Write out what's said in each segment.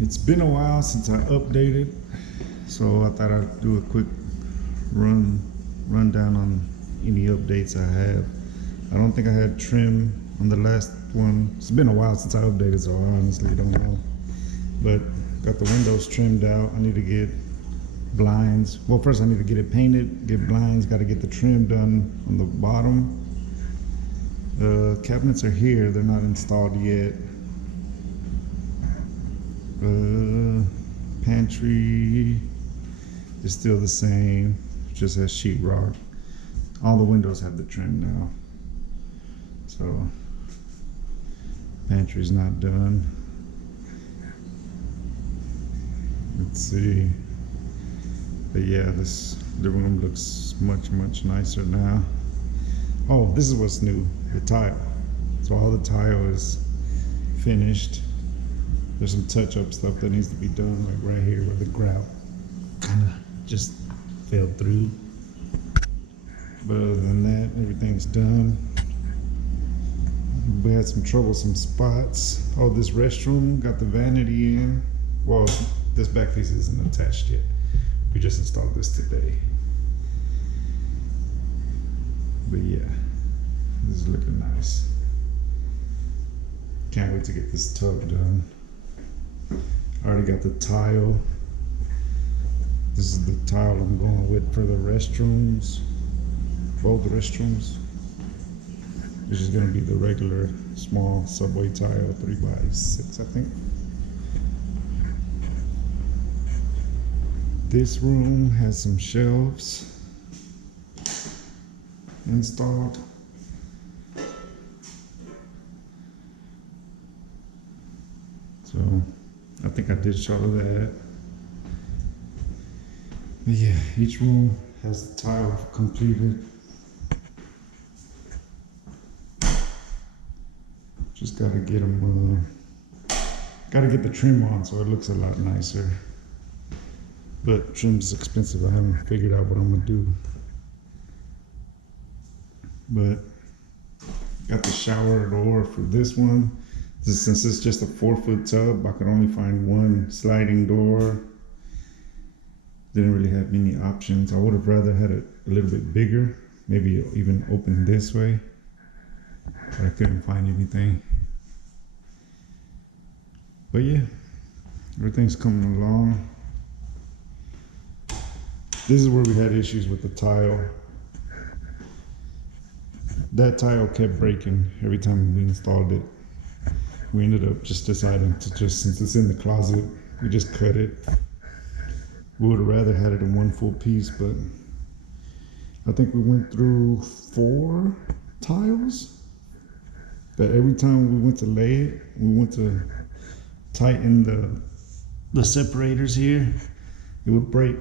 It's been a while since I updated, so I thought I'd do a quick rundown on any updates I have. I don't think I had trim on the last one. It's been a while since I updated, so I honestly don't know. But got the windows trimmed out. I need to get blinds. Well, first I need to get it painted, get blinds, got to get the trim done on the bottom. Cabinets are here, they're not installed yet. Pantry is still the same, just has sheetrock. All the windows have the trim now, so pantry's not done. Let's see, but yeah, the room looks much nicer now. Oh, this is what's new, the tile. So all the tile is finished. There's some touch-up stuff that needs to be done, like right here where the grout kind of just fell through. But other than that, everything's done. We had some troublesome spots. Oh, this restroom got the vanity in. Well, this back piece isn't attached yet. We just installed this today. But yeah, this is looking nice. Can't wait to get this tub done. I already got the tile. This is the tile I'm going with for the restrooms, both restrooms. This is gonna be the regular small subway tile, 3x6, I think. This room has some shelves installed. So I think I did show that. But yeah, each room has the tile completed. Just gotta get them, gotta get the trim on so it looks a lot nicer. But trim's expensive. I haven't figured out what I'm gonna do. But got the shower door for this one. Since it's just a 4-foot tub, I could only find one sliding door. Didn't really have many options. I would have rather had it a little bit bigger, maybe even open this way, but I couldn't find anything. But yeah, everything's coming along. This is where we had issues with the tile. That tile kept breaking every time we installed it. We ended up just deciding to since it's in the closet, we just cut it. We would have rather had it in one full piece, but I think we went through 4 tiles. That every time we went to lay it, we went to tighten the separators here, it would break.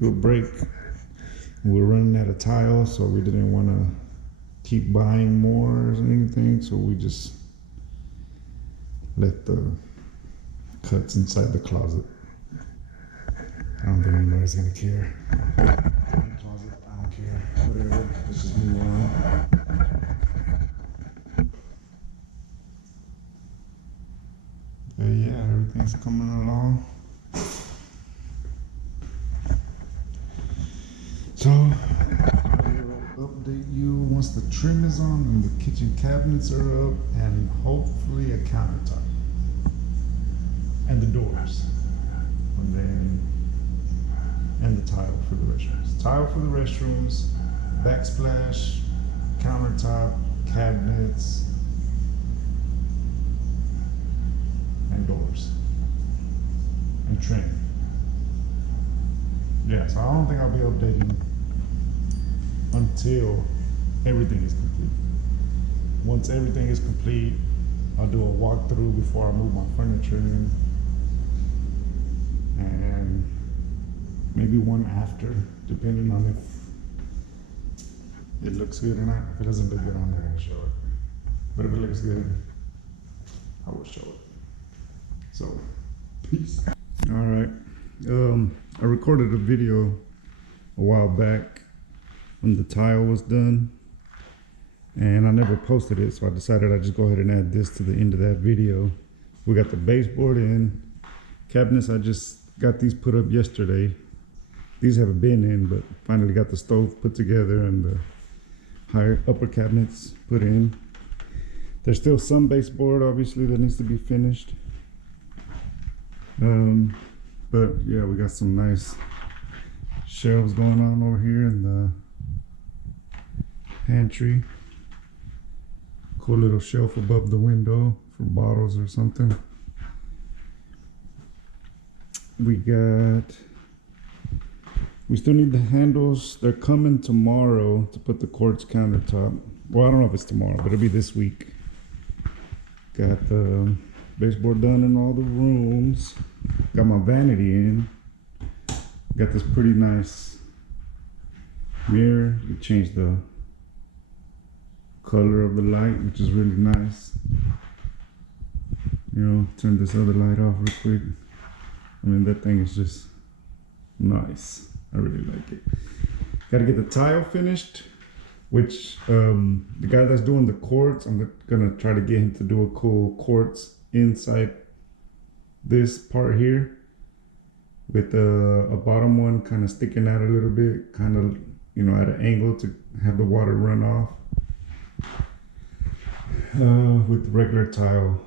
It would break. We were running out of tile, so we didn't want to keep buying more or anything, so we just let the cuts inside the closet. I don't think anybody's gonna care. Closet, I don't care. Whatever. Let's just move on. But yeah, everything's coming along. So I'll update you once the trim is on and the kitchen cabinets are up, and hopefully a countertop and the doors, and the tile for the restrooms. Tile for the restrooms, backsplash, countertop, cabinets, and doors, and trim. Yeah, so I don't think I'll be updating until everything is complete. Once everything is complete, I'll do a walkthrough before I move my furniture in, and maybe one after, depending on if it looks good or not. If it doesn't look good, I'm not gonna show it. But if it looks good, I will show it. So, peace. All right. I recorded a video a while back when the tile was done, and I never posted it, so I decided I'd just go ahead and add this to the end of that video. We got the baseboard in, cabinets, I just got these put up yesterday. These haven't been in, but finally got the stove put together and the higher upper cabinets put in. There's still some baseboard obviously that needs to be finished. But yeah, we got some nice shelves going on over here in the pantry. Cool little shelf above the window for bottles or something. We still need the handles. They're coming tomorrow to put the quartz countertop. Well, I don't know if it's tomorrow, but it'll be this week. Got the baseboard done in all the rooms. Got my vanity in. Got this pretty nice mirror. You change the color of the light, which is really nice. You know, turn this other light off real quick. I mean, that thing is just nice. I really like it. Got to get the tile finished, which the guy that's doing the quartz, I'm gonna try to get him to do a cool quartz inside this part here with a bottom one kind of sticking out a little bit, kind of, you know, at an angle to have the water run off. With the regular tile,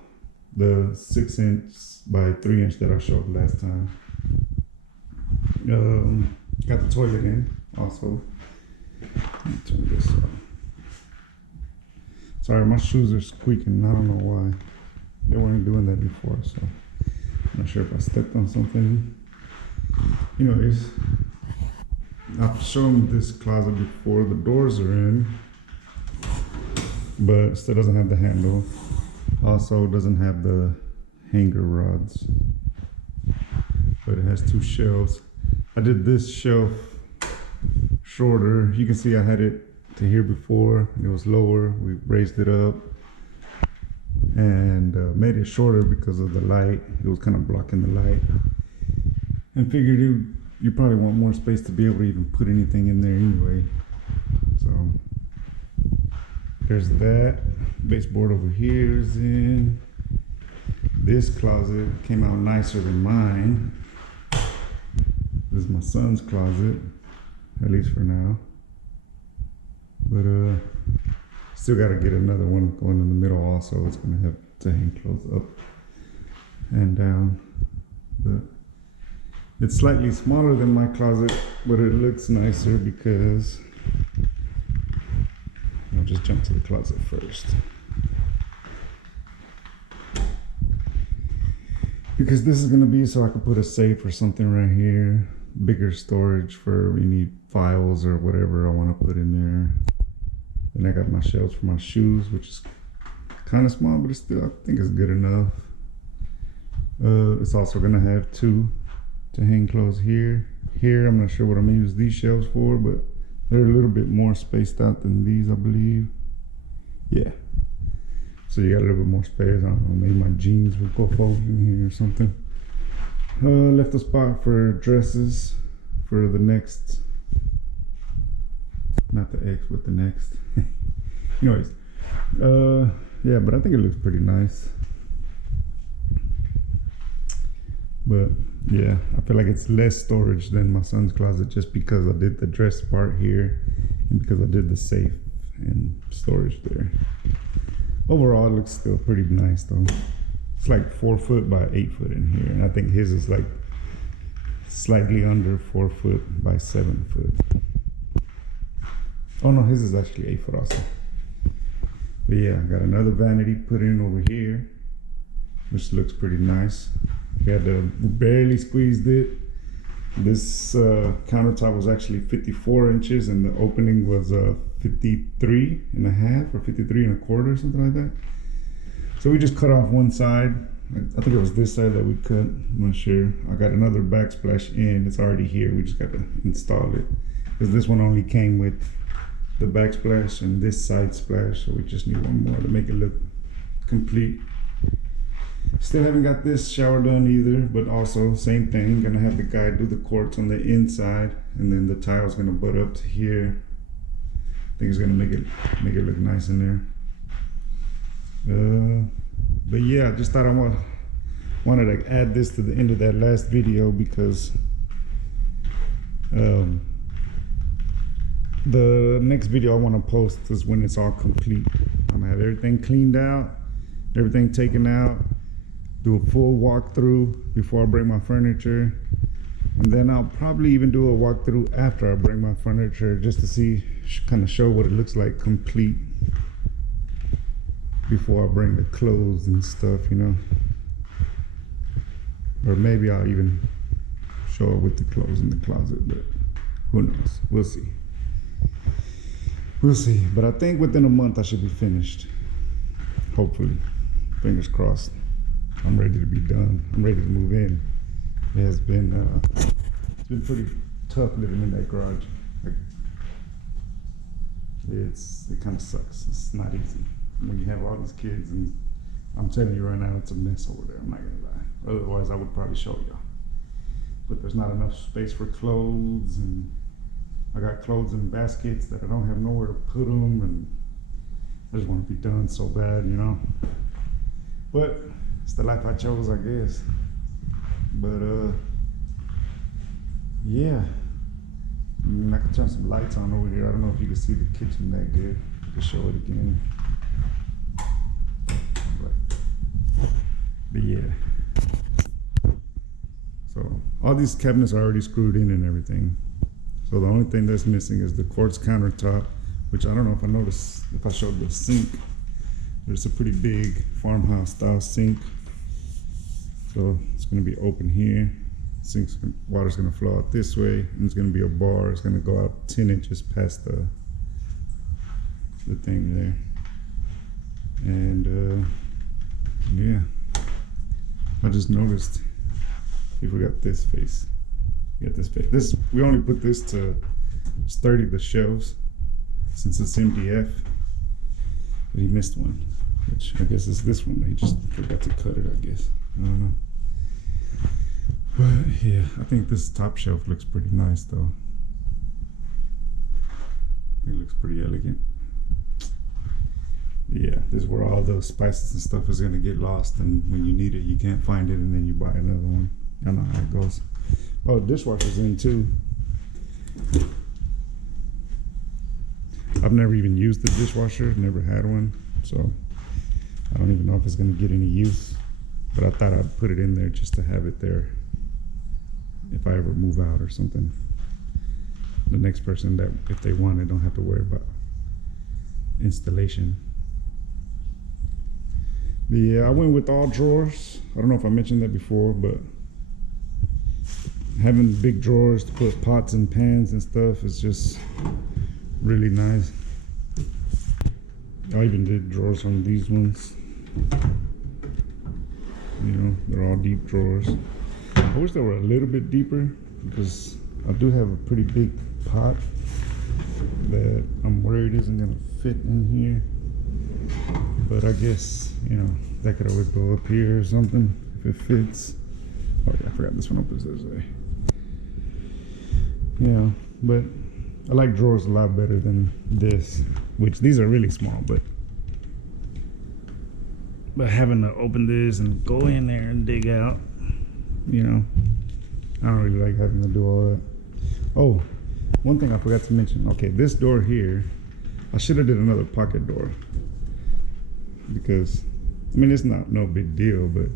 the 6" by 3" that I showed last time. Got the toilet in also. Let me turn this off. Sorry, my shoes are squeaking. I don't know why. They weren't doing that before, so I'm not sure if I stepped on something. Anyways, I've shown this closet before. The doors are in, but it still doesn't have the handle. Also doesn't have the hanger rods, but it has 2 shelves. I did this shelf shorter. You can see I had it to here before. It was lower. We raised it up and made it shorter because of the light. It was kind of blocking the light. And figured you probably want more space to be able to even put anything in there anyway. So there's that. Baseboard over here is in. This closet came out nicer than mine. This is my son's closet, at least for now. But still gotta get another one going in the middle also. It's gonna have to hang clothes up and down. But it's slightly smaller than my closet, but it looks nicer because I'll just jump to the closet first. Because this is gonna be so I could put a safe or something right here. Bigger storage for any files or whatever I want to put in there. Then I got my shelves for my shoes, which is kind of small, but it's still, I think it's good enough. It's also gonna have 2 to hang clothes here. Here, I'm not sure what I'm gonna use these shelves for, but they're a little bit more spaced out than these, I believe. Yeah. So you got a little bit more space. I don't know, maybe my jeans will go forward in here or something. Left a spot for dresses for the next, not the X, but the next. Anyways, yeah, but I think it looks pretty nice. But yeah, I feel like it's less storage than my son's closet just because I did the dress part here and because I did the safe and storage there. Overall, it looks still pretty nice though. It's like 4 foot by 8 foot in here, and I think his is like slightly under 4 foot by 7 foot. Oh no, his is actually 8 foot also. But yeah, I got another vanity put in over here, which looks pretty nice. We had to barely squeezed it. This countertop was actually 54 inches and the opening was 53 and a half or 53 and a quarter or something like that. So we just cut off one side. I think it was this side that we cut. I'm not sure. I got another backsplash in. It's already here. We just got to install it. Because this one only came with the backsplash and this side splash. So we just need one more to make it look complete. Still haven't got this shower done either, but also same thing. Gonna have the guy do the quartz on the inside, and then the tile's gonna butt up to here. I think it's gonna make it look nice in there. But yeah, I just thought I wanted to add this to the end of that last video because the next video I want to post is when it's all complete. I'm gonna have everything cleaned out, everything taken out, do a full walkthrough before I bring my furniture, and then I'll probably even do a walkthrough after I bring my furniture just to see, kind of show what it looks like complete before I bring the clothes and stuff, you know. Or maybe I'll even show it with the clothes in the closet, but who knows? We'll see. We'll see. But I think within a month I should be finished. Hopefully. Fingers crossed. I'm ready to be done. I'm ready to move in. It has been it's been pretty tough living in that garage. Like, it kind of sucks. It's not easy when you have all these kids, and I'm telling you right now, it's a mess over there. I'm not gonna lie. Otherwise, I would probably show y'all. But there's not enough space for clothes, and I got clothes in baskets that I don't have nowhere to put them, and I just want to be done so bad, you know. But it's the life I chose, I guess. But yeah, I mean, I can turn some lights on over here. I don't know if you can see the kitchen that good. I can show it again. But yeah. So all these cabinets are already screwed in and everything. So the only thing that's missing is the quartz countertop, which I don't know if I noticed, if I showed the sink. There's a pretty big farmhouse style sink. So it's gonna be open here. Water's gonna flow out this way, and it's gonna be a bar. It's gonna go out 10 inches past the thing there. And yeah, I just noticed we forgot this face. We got this face. We only put this to sturdy the shelves since it's MDF. But he missed one, which I guess is this one. He just forgot to cut it, I guess. I don't know. But yeah, I think this top shelf looks pretty nice though. It looks pretty elegant. Yeah, this is where all those spices and stuff is gonna get lost, and when you need it, you can't find it, and then you buy another one. I know how it goes. Oh, dishwasher's in too. I've never even used the dishwasher, never had one, so I don't even know if it's gonna get any use. But I thought I'd put it in there just to have it there if I ever move out or something. The next person that, if they want it, don't have to worry about installation. But yeah, I went with all drawers. I don't know if I mentioned that before, but having big drawers to put pots and pans and stuff is just really nice. I even did drawers on these ones. You know, they're all deep drawers. I wish they were a little bit deeper because I do have a pretty big pot that I'm worried isn't gonna fit in here. But I guess, you know, that could always go up here or something if it fits. Oh yeah, I forgot this one opens this way. Yeah, but I like drawers a lot better than this, which these are really small, but having to open this and go in there and dig out, you know, I don't really like having to do all that. Oh, one thing I forgot to mention. Okay, this door here, I should have did another pocket door because, I mean, it's not no big deal, but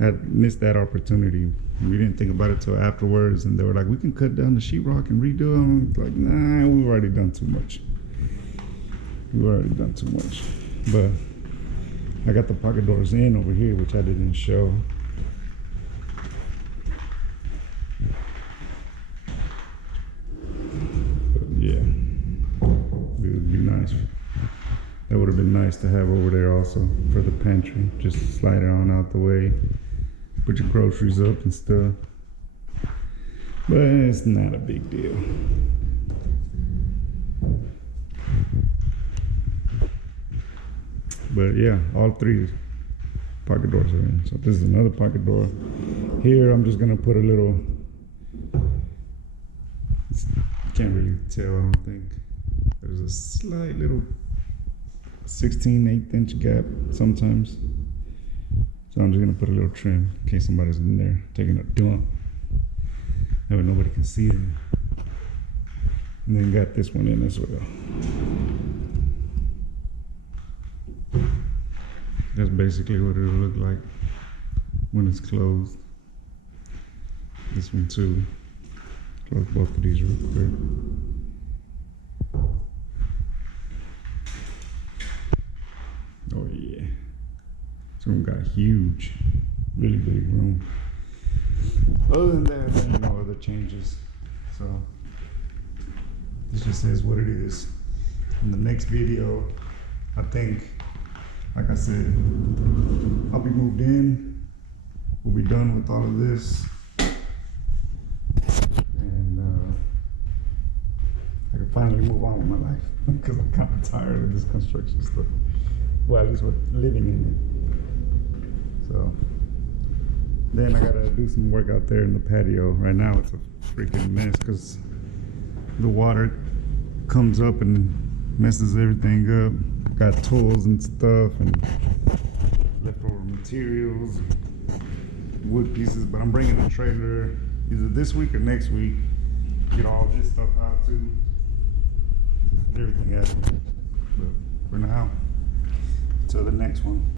I had missed that opportunity. We didn't think about it till afterwards, and they were like, we can cut down the sheetrock and redo them. Like, nah, we've already done too much. But I got the pocket doors in over here, which I didn't show. But yeah, it would be nice. That would have been nice to have over there also for the pantry. Just slide it on out the way, put your groceries up and stuff. But it's not a big deal. But yeah, all three pocket doors are in. So this is another pocket door. Here I'm just gonna put a little, can't really tell, I don't think. There's a slight little 16/8 inch gap sometimes. So I'm just gonna put a little trim in case somebody's in there taking a dump. That way nobody can see it. And then got this one in as well. That's basically what it'll look like when it's closed. This one too. Close both of these real quick. Oh yeah. This room got huge, really big room. Other than that, there are no other changes. So this just says what it is. In the next video, I think, like I said, I'll be moved in. We'll be done with all of this. And I can finally move on with my life because I'm kind of tired of this construction stuff. Well, at least with living in it. So then I gotta do some work out there in the patio. Right now it's a freaking mess because the water comes up and messes everything up. Got tools and stuff and leftover materials, wood pieces, but I'm bringing a trailer either this week or next week. Get all this stuff out too. Get everything out. But for now, till the next one.